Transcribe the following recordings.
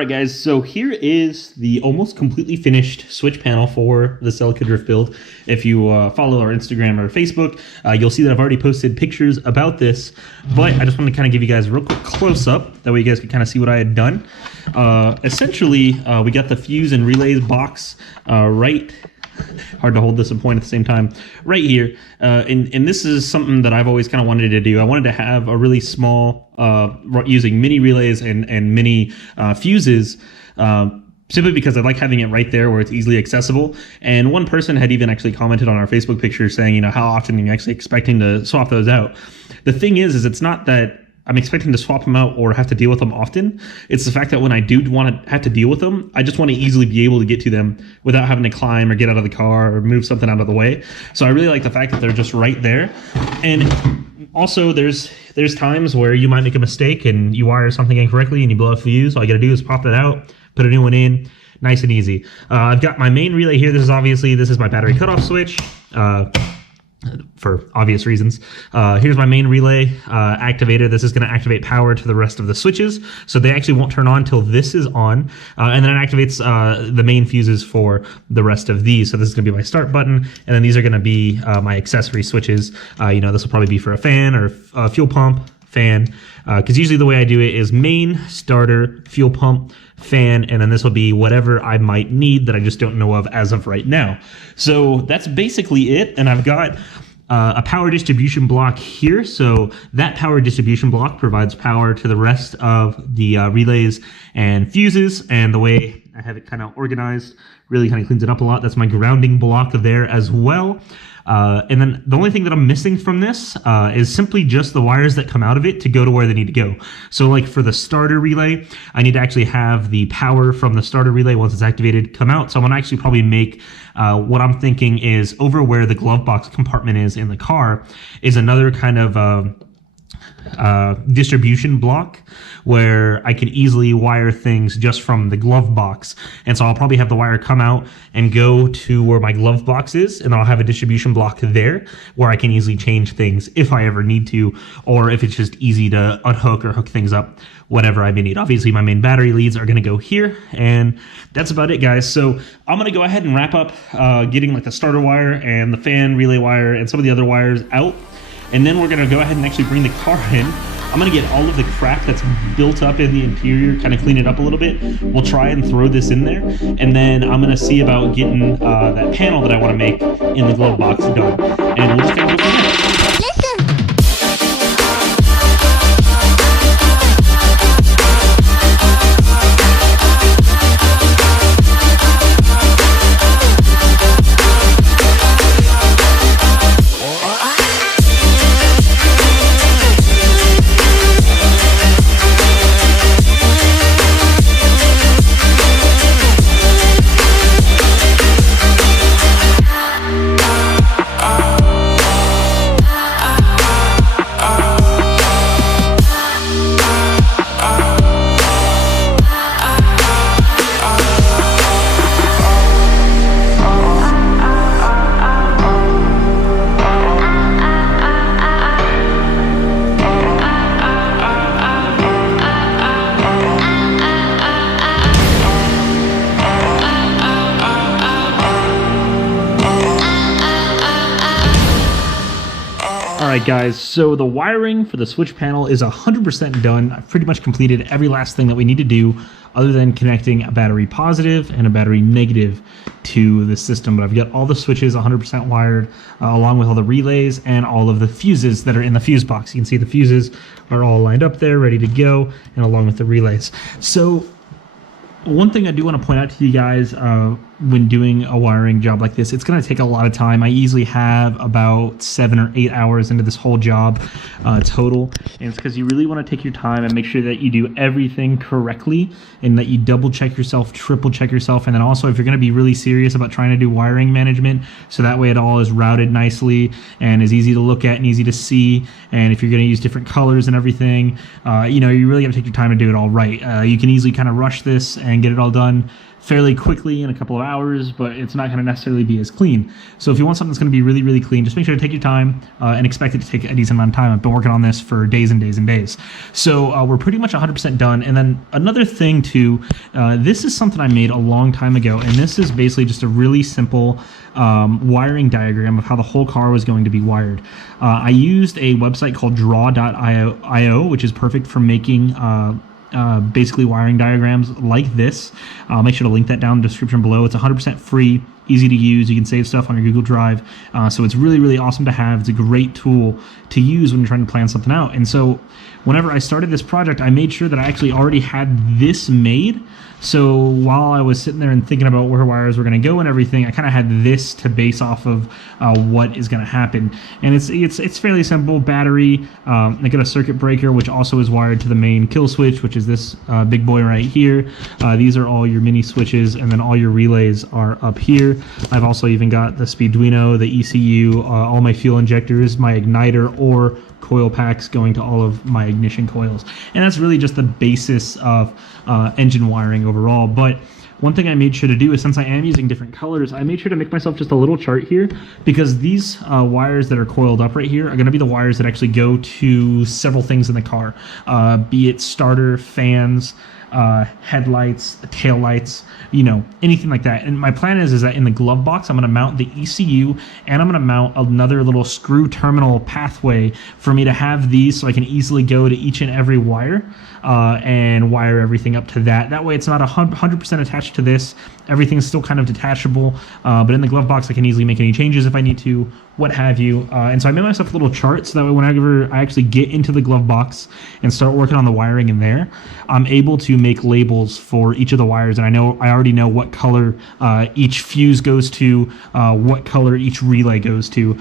Alright guys, so here is the almost completely finished switch panel for the Celica drift build. If you follow our Instagram or Facebook, you'll see that I've already posted pictures about this, but I just want to kind of give you guys a real quick close-up, that way you guys can kind of see what I had done. Essentially, we got the fuse and relays box right, hard to hold this and point at the same time, right here. And this is something that I've always kind of wanted to do. I wanted to have a really small, using mini relays and mini fuses, simply because I like having it right there where it's easily accessible. And one person had even actually commented on our Facebook picture saying, you know, how often are you actually expecting to swap those out? The thing is it's not that I'm expecting to swap them out or have to deal with them often. It's the fact that when I do want to have to deal with them, I just want to easily be able to get to them without having to climb or get out of the car or move something out of the way. So I really like the fact that they're just right there. And also there's times where you might make a mistake and you wire something incorrectly and you blow a fuse. All you got to do is pop it out, put a new one in, nice and easy. I've got my main relay here. This is my battery cutoff switch. For obvious reasons. Here's my main relay activator. This is going to activate power to the rest of the switches, so they actually won't turn on until this is on, and then it activates the main fuses for the rest of these. So this is going to be my start button, and then these are going to be my accessory switches. You know, this will probably be for a fan or a fuel pump, fan, because usually the way I do it is main, starter, fuel pump, fan, and then this will be whatever I might need that I just don't know of as of right now. So that's basically it, and I've got a power distribution block here. So that power distribution block provides power to the rest of the relays and fuses, and the way I have it kind of organized really kind of cleans it up a lot. That's my grounding block there as well. And then the only thing that I'm missing from this is simply just the wires that come out of it to go to where they need to go. So like for the starter relay, I need to actually have the power from the starter relay once it's activated come out. So I'm gonna actually probably make what I'm thinking is over where the glove box compartment is in the car is another kind of distribution block where I can easily wire things just from the glove box. And so I'll probably have the wire come out and go to where my glove box is, and I'll have a distribution block there where I can easily change things if I ever need to, or if it's just easy to unhook or hook things up, whatever I may need. Obviously my main battery leads are going to go here, and that's about it, guys. So I'm going to go ahead and wrap up getting like the starter wire and the fan relay wire and some of the other wires out. And then we're going to go ahead and actually bring the car in. I'm going to get all of the crap that's built up in the interior, kind of clean it up a little bit. We'll try and throw this in there. And then I'm going to see about getting that panel that I want to make in the glove box done. And we'll just go from there. Alright guys, so the wiring for the switch panel is 100% done. I've pretty much completed every last thing that we need to do other than connecting a battery positive and a battery negative to the system. But I've got all the switches 100% wired, along with all the relays and all of the fuses that are in the fuse box. You can see the fuses are all lined up there, ready to go, and along with the relays. So one thing I do want to point out to you guys when doing a wiring job like this, it's going to take a lot of time. I easily have about 7 or 8 hours into this whole job total, and it's because you really want to take your time and make sure that you do everything correctly and that you double check yourself, triple check yourself, and then also if you're going to be really serious about trying to do wiring management, so that way it all is routed nicely and is easy to look at and easy to see, and if you're going to use different colors and everything, you know, you really got to take your time to do it all right. You can easily kind of rush this and get it all done fairly quickly in a couple of hours, but it's not going to necessarily be as clean. So if you want something that's going to be really, really clean, just make sure to take your time and expect it to take a decent amount of time. I've been working on this for days and days and days. So we're pretty much 100% done. And then another thing too, this is something I made a long time ago, and this is basically just a really simple wiring diagram of how the whole car was going to be wired. I used a website called draw.io, which is perfect for making basically wiring diagrams like this. I'll make sure to link that down in the description below. It's 100% free, easy to use. You can save stuff on your Google Drive. So it's really, really awesome to have. It's a great tool to use when you're trying to plan something out. And so whenever I started this project, I made sure that I actually already had this made. So while I was sitting there and thinking about where wires were going to go and everything, I kind of had this to base off of what is going to happen. And it's fairly simple. Battery, I got a circuit breaker, which also is wired to the main kill switch, which is this big boy right here. These are all your mini switches, and then all your relays are up here. I've also even got the Speeduino, the ECU, all my fuel injectors, my igniter or coil packs going to all of my ignition coils. And that's really just the basis of engine wiring overall. But one thing I made sure to do is, since I am using different colors, I made sure to make myself just a little chart here, because these wires that are coiled up right here are going to be the wires that actually go to several things in the car, be it starter, fans, headlights, tail lights, you know, anything like that. And my plan is that in the glove box, I'm going to mount the ECU, and I'm going to mount another little screw terminal pathway for me to have these so I can easily go to each and every wire and wire everything up to that. That way it's not 100% attached to this. Everything's still kind of detachable, but in the glove box I can easily make any changes if I need to, what have you. And so I made myself a little chart so that way whenever I actually get into the glove box and start working on the wiring in there, I'm able to make labels for each of the wires, and I already know what color each fuse goes to, what color each relay goes to.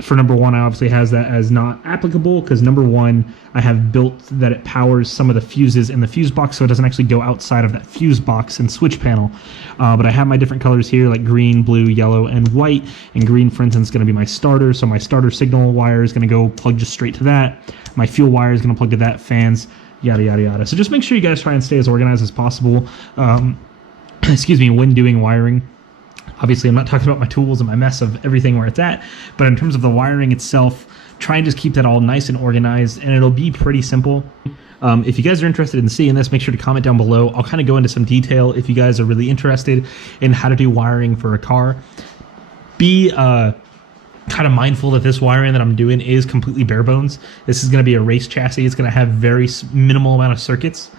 For number one, I obviously has that as not applicable, because number one, I have built that it powers some of the fuses in the fuse box, so it doesn't actually go outside of that fuse box and switch panel. But I have my different colors here, like green, blue, yellow, and white. And green, for instance, is going to be my starter, so my starter signal wire is going to go plug just straight to that. My fuel wire is going to plug to that, fans, yada, yada, yada. So just make sure you guys try and stay as organized as possible, excuse me, when doing wiring. Obviously, I'm not talking about my tools and my mess of everything where it's at, but in terms of the wiring itself, try and just keep that all nice and organized, and it'll be pretty simple. If you guys are interested in seeing this, make sure to comment down below. I'll kind of go into some detail if you guys are really interested in how to do wiring for a car. Be kind of mindful that this wiring that I'm doing is completely bare bones. This is going to be a race chassis. It's going to have very minimal amount of circuits.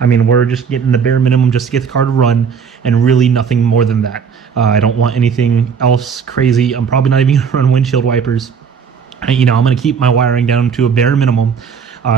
I mean, we're just getting the bare minimum just to get the car to run, and really nothing more than that. I don't want anything else crazy. I'm probably not even going to run windshield wipers. You know, I'm going to keep my wiring down to a bare minimum.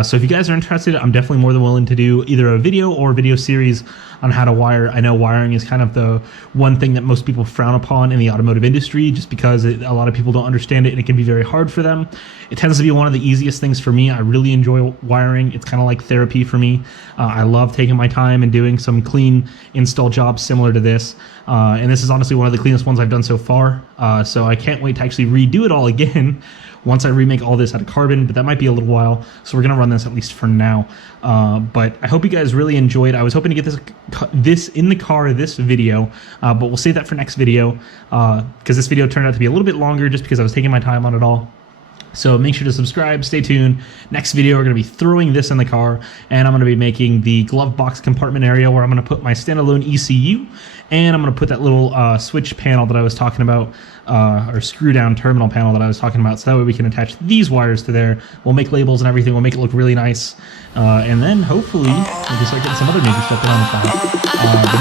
So if you guys are interested, I'm definitely more than willing to do either a video or a video series on how to wire. I know wiring is kind of the one thing that most people frown upon in the automotive industry, just because a lot of people don't understand it and it can be very hard for them. It tends to be one of the easiest things for me. I really enjoy wiring. It's kind of like therapy for me. I love taking my time and doing some clean install jobs similar to this. And this is honestly one of the cleanest ones I've done so far. So I can't wait to actually redo it all again once I remake all this out of carbon, but that might be a little while, so we're going to run this at least for now. But I hope you guys really enjoyed. I was hoping to get this in the car, this video, but we'll save that for next video, because this video turned out to be a little bit longer just because I was taking my time on it all. So make sure to subscribe, stay tuned. Next video, we're going to be throwing this in the car, and I'm going to be making the glove box compartment area where I'm going to put my standalone ECU, and I'm going to put that little switch panel that I was talking about, or screw down terminal panel that I was talking about, so that way we can attach these wires to there. We'll make labels and everything. We'll make it look really nice, and then hopefully we can start getting some other major stuff done on the side. But